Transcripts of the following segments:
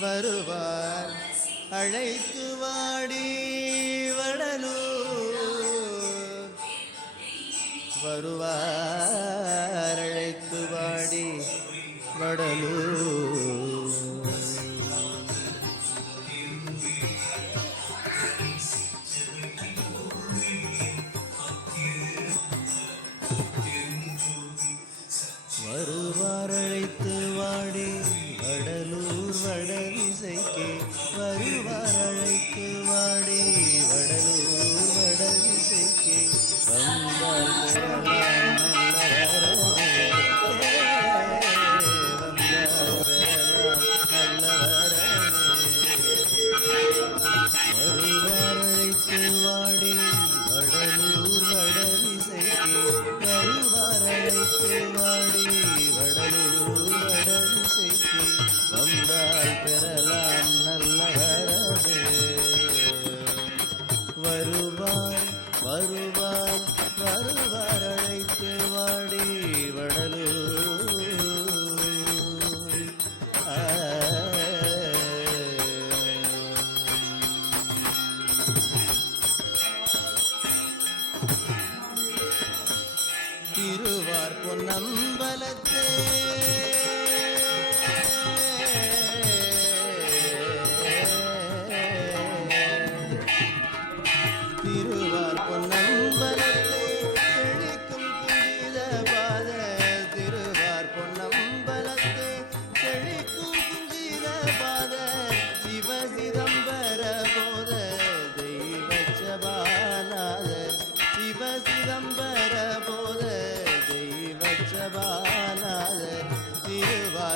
வருவார். அழைத்து வாடி வடலூர். வருவார் அழைத்து வாடி வடலூர். வந்தால் பெறலாம் நல்ல வரவே. வருவாய் வருவான் வருவார் அழைத்து வாடி வடலூர். திருவார் பொன்னம்பலத்தே.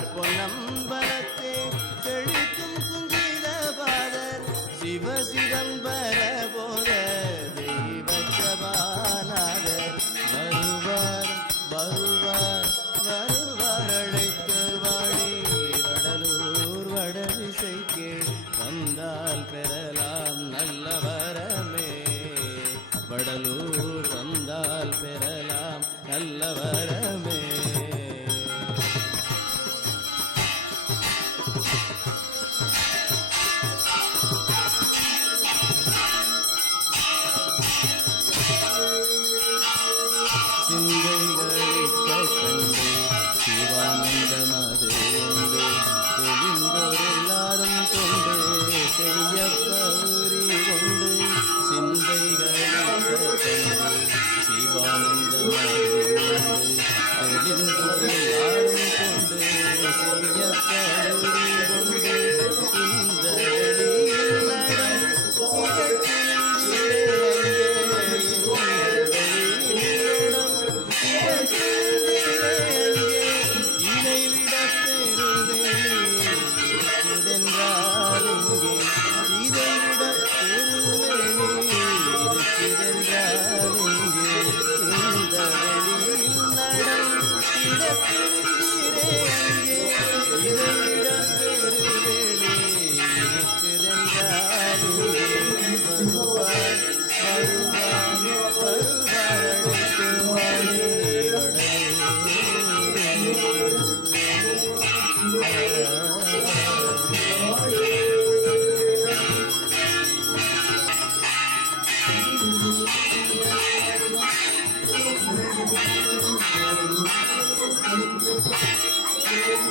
பொன்னார் பொன்னம்பலத்தே செழிக்கும் குஞ்சித பாதர் சிவ சிதம்பர போத தெய்வச்சபாநாதர். வருவார் வருவார் வருவார் அழைத்து வாடி வடலூர் வடவிசைக்கு வந்தால் பெறலாம் நல்ல வரமே வடலூர்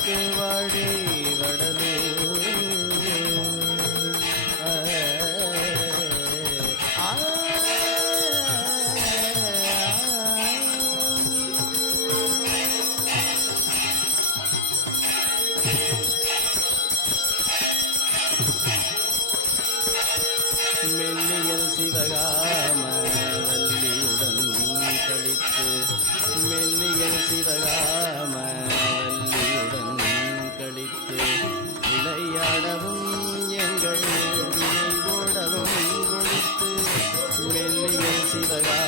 வாழ்க வாழே வடலூர். மெல்லியல் சிவகாம வல்லியுடன் கழித்து மெல்லியல் சிவகாம விட்டு விளையாடவும் எங்கள் நினைவோடவும் கொடுத்து மெல்லிய சிவகா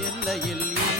எல்லையில்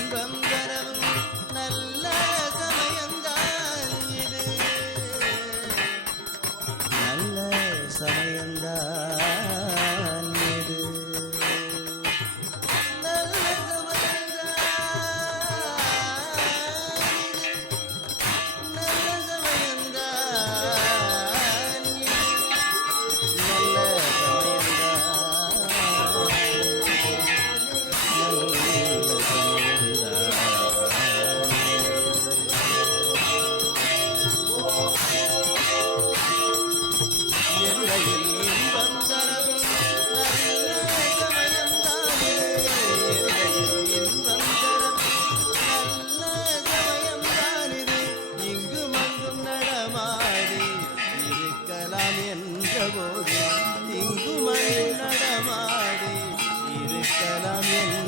போது இங்கு மணி நடமாடி இருக்கலாம் என்ன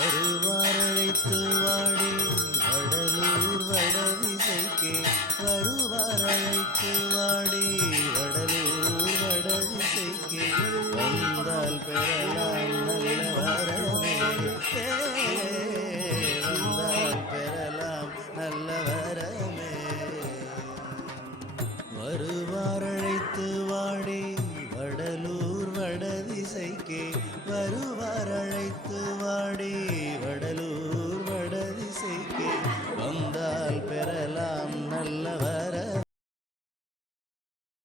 வருவாரழைத்து வாடி வடலூர் வடலூர்